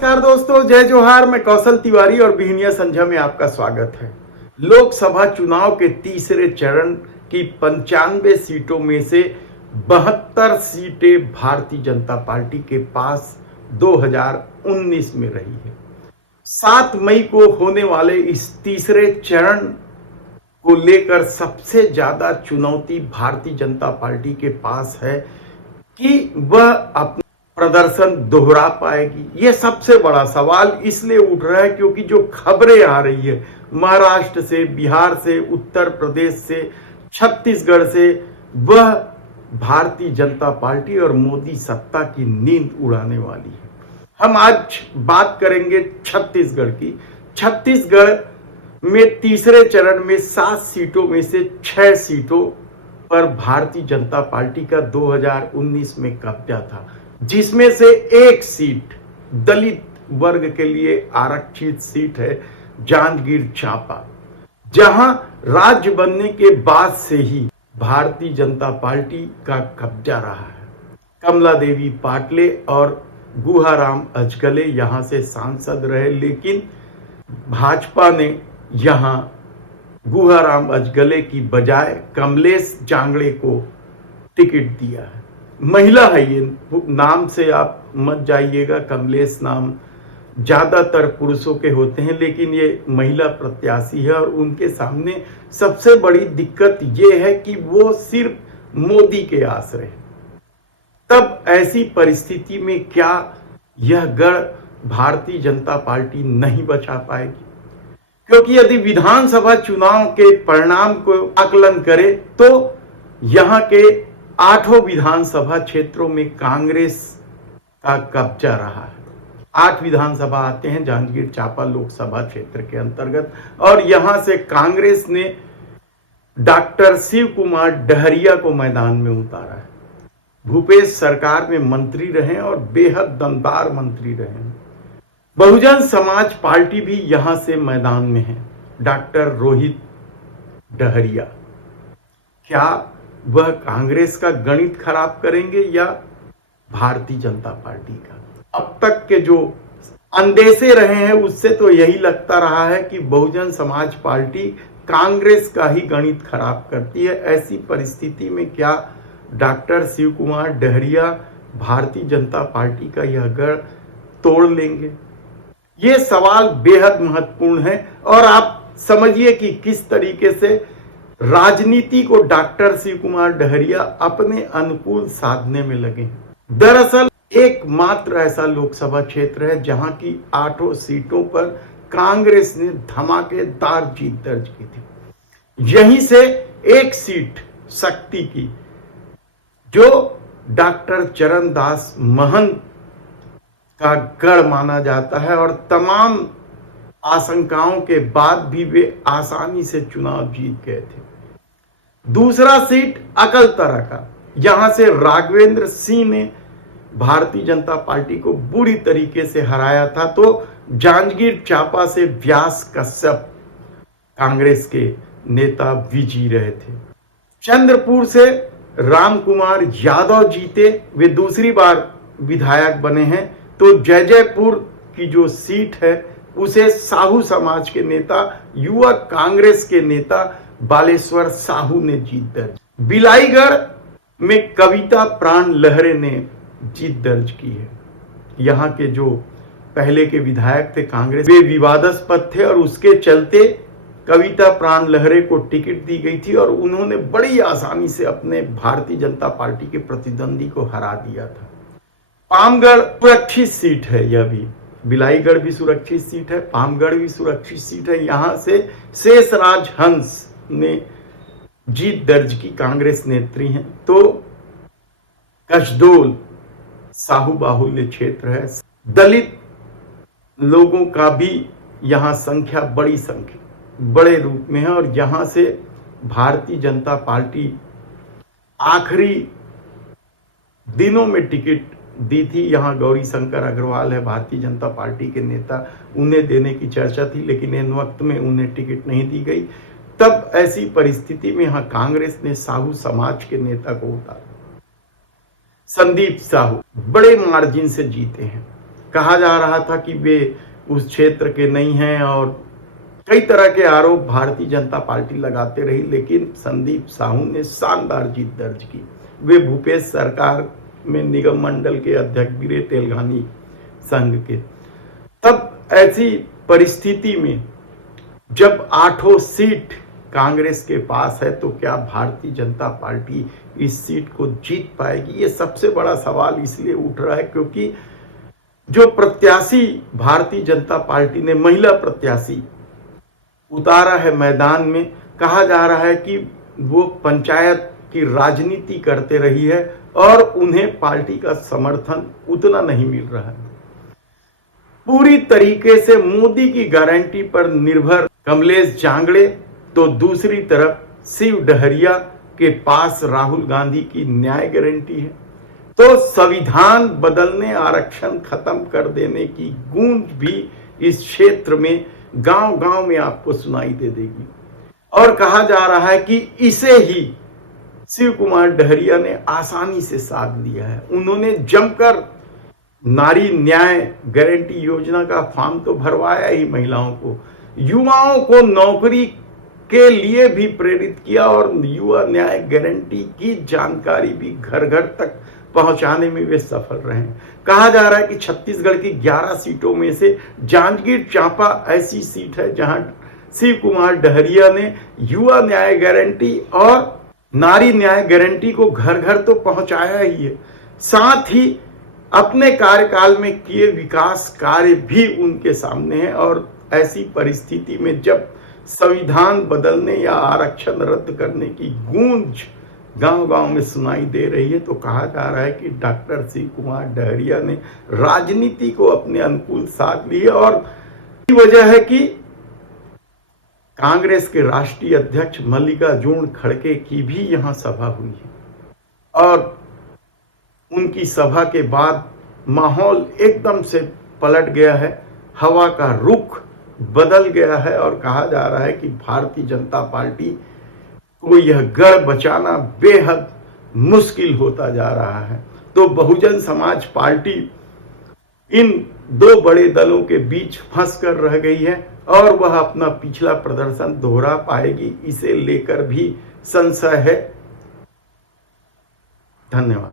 नमस्कार दोस्तों, जय जोहार। मैं कौशल तिवारी और बिहनिया संझा में आपका स्वागत है। लोकसभा चुनाव के तीसरे चरण की 95 सीटों में से 72 सीटें भारतीय जनता पार्टी के पास 2019 में रही है। 7 मई को होने वाले इस तीसरे चरण को लेकर सबसे ज्यादा चुनौती भारतीय जनता पार्टी के पास है कि वह अपना प्रदर्शन दोहरा पाएगी। यह सबसे बड़ा सवाल इसलिए उठ रहा है क्योंकि जो खबरें आ रही है महाराष्ट्र से, बिहार से, उत्तर प्रदेश से, छत्तीसगढ़ से, वह भारतीय जनता पार्टी और मोदी सत्ता की नींद उड़ाने वाली है। हम आज बात करेंगे छत्तीसगढ़ की। छत्तीसगढ़ में तीसरे चरण में 7 सीटों में से 6 सीटों पर भारतीय जनता पार्टी का 2019 में कब्जा था, जिसमें से एक सीट दलित वर्ग के लिए आरक्षित सीट है जांजगीर चांपा, जहां राज्य बनने के बाद से ही भारतीय जनता पार्टी का कब्जा रहा है। कमला देवी पाटले और गुहाराम अजगले यहां से सांसद रहे, लेकिन भाजपा ने यहां गुहाराम अजगले की बजाय कमलेश जांगड़े को टिकट दिया है। महिला है, ये नाम से आप मत जाइएगा, कमलेश नाम ज्यादातर पुरुषों के होते हैं, लेकिन ये महिला प्रत्याशी है और उनके सामने सबसे बड़ी दिक्कत ये है कि वो सिर्फ मोदी के आश्रय है। तब ऐसी परिस्थिति में क्या यह गढ़ भारतीय जनता पार्टी नहीं बचा पाएगी? क्योंकि यदि विधानसभा चुनाव के परिणाम को आकलन करें तो यहां के 8 विधानसभा क्षेत्रों में कांग्रेस का कब्जा रहा है। 8 विधानसभा आते हैं जांजगीर चांपा लोकसभा क्षेत्र के अंतर्गत, और यहां से कांग्रेस ने डॉक्टर शिव कुमार डहरिया को मैदान में उतारा है। भूपेश सरकार में मंत्री रहे और बेहद दमदार मंत्री रहे। बहुजन समाज पार्टी भी यहां से मैदान में है, डॉक्टर रोहित डहरिया। क्या वह कांग्रेस का गणित खराब करेंगे या भारतीय जनता पार्टी का? अब तक के जो अंदेशे रहे हैं उससे तो यही लगता रहा है कि बहुजन समाज पार्टी कांग्रेस का ही गणित खराब करती है। ऐसी परिस्थिति में क्या डॉक्टर शिव कुमार डहरिया भारतीय जनता पार्टी का यह गढ़ तोड़ लेंगे? ये सवाल बेहद महत्वपूर्ण है और आप समझिए कि किस तरीके से राजनीति को डॉक्टर शिव कुमार डहरिया अपने अनुकूल साधने में लगे। दरअसल एकमात्र ऐसा लोकसभा क्षेत्र है जहां की 8 सीटों पर कांग्रेस ने धमाकेदार जीत दर्ज की थी। यहीं से एक सीट शक्ति की, जो डॉक्टर चरणदास महंत का गढ़ माना जाता है, और तमाम आशंकाओं के बाद भी वे आसानी से चुनाव जीत गए थे। दूसरा सीट अकलतरा का, यहां से राघवेंद्र सिंह ने भारतीय जनता पार्टी को बुरी तरीके से हराया था, तो जांजगीर चांपा से व्यास कश्यप कांग्रेस के नेता विजयी रहे थे। चंद्रपुर से राम कुमार यादव जीते, वे दूसरी बार विधायक बने हैं। तो जयजयपुर की जो सीट है उसे साहू समाज के नेता, युवा कांग्रेस के नेता बालेश्वर साहू ने जीत दर्ज। बिलाईगढ़ में कविता प्राण लहरे ने जीत दर्ज की है। यहाँ के जो पहले के विधायक थे कांग्रेस, वे विवादास्पद थे और उसके चलते कविता प्राण लहरे को टिकट दी गई थी और उन्होंने बड़ी आसानी से अपने भारतीय जनता पार्टी के प्रतिद्वंदी को हरा दिया था। पामगढ़ सुरक्षित सीट है, यह भी बिलाईगढ़ भी सुरक्षित सीट है, पामगढ़ भी सुरक्षित सीट है। यहां से शेषराज हंस ने जीत दर्ज की, कांग्रेस नेत्री हैं। तो कसडोल साहू बाहुल्य क्षेत्र है, दलित लोगों का भी यहां संख्या बड़े रूप में है, और यहां से भारतीय जनता पार्टी आखिरी दिनों में टिकट दी थी। यहां गौरी शंकर अग्रवाल है भारतीय जनता पार्टी के नेता, उन्हें देने की चर्चा थी, लेकिन इन वक्त में उन्हें टिकट नहीं दी गई। तब ऐसी परिस्थिति में यहां कांग्रेस ने साहू समाज के नेता को उतारा। संदीप साहू बड़े मार्जिन से जीते हैं। कहा जा रहा था कि वे उस क्षेत्र के नहीं हैं और कई तरह के आरोप भारतीय जनता पार्टी लगाते रही, लेकिन संदीप साहू ने शानदार जीत दर्ज की। वे भूपेश सरकार में निगम मंडल के अध्यक्ष भी रहे, तेलंगानी संघ के। तब ऐसी परिस्थिति में जब 8 सीट कांग्रेस के पास है तो क्या भारतीय जनता पार्टी इस सीट को जीत पाएगी? ये सबसे बड़ा सवाल इसलिए उठ रहा है क्योंकि जो प्रत्याशी भारतीय जनता पार्टी ने, महिला प्रत्याशी उतारा है मैदान में, कहा जा रहा है कि वो पंचायत की राजनीति करते रही है और उन्हें पार्टी का समर्थन उतना नहीं मिल रहा है। पूरी तरीके से मोदी की गारंटी पर निर्भर कमलेश जांगड़े, तो दूसरी तरफ शिव डहरिया के पास राहुल गांधी की न्याय गारंटी है। तो संविधान बदलने, आरक्षण खत्म कर देने की गूंज भी इस क्षेत्र में गांव-गांव में आपको सुनाई दे देगी। और कहा जा रहा है कि इसे ही शिव कुमार डहरिया ने आसानी से साध लिया है। उन्होंने जमकर नारी न्याय गारंटी योजना का फॉर्म तो भरवाया ही महिलाओं को, युवाओं को नौकरी के लिए भी प्रेरित किया और युवा न्याय गारंटी की जानकारी भी घर घर तक पहुंचाने में वे सफल रहे। कहा जा रहा है कि छत्तीसगढ़ की 11 सीटों में से जांजगीर चांपा ऐसी सीट है जहां शिव कुमार डहरिया ने युवा न्याय गारंटी और नारी न्याय गारंटी को घर घर तो पहुंचाया ही है, साथ ही अपने कार्यकाल में किए विकास कार्य भी उनके सामने है। और ऐसी परिस्थिति में जब संविधान बदलने या आरक्षण रद्द करने की गूंज गांव-गांव में सुनाई दे रही है, तो कहा जा रहा है कि डॉक्टर शिव कुमार डहरिया ने राजनीति को अपने अनुकूल साध ली है। और वजह है कि कांग्रेस के राष्ट्रीय अध्यक्ष मल्लिकार्जुन खड़गे की भी यहां सभा हुई है और उनकी सभा के बाद माहौल एकदम से पलट गया है, हवा का रुख बदल गया है और कहा जा रहा है कि भारतीय जनता पार्टी को यह गढ़ बचाना बेहद मुश्किल होता जा रहा है। तो बहुजन समाज पार्टी इन 2 बड़े दलों के बीच फंस कर रह गई है और वह अपना पिछला प्रदर्शन दोहरा पाएगी, इसे लेकर भी संशय है। धन्यवाद।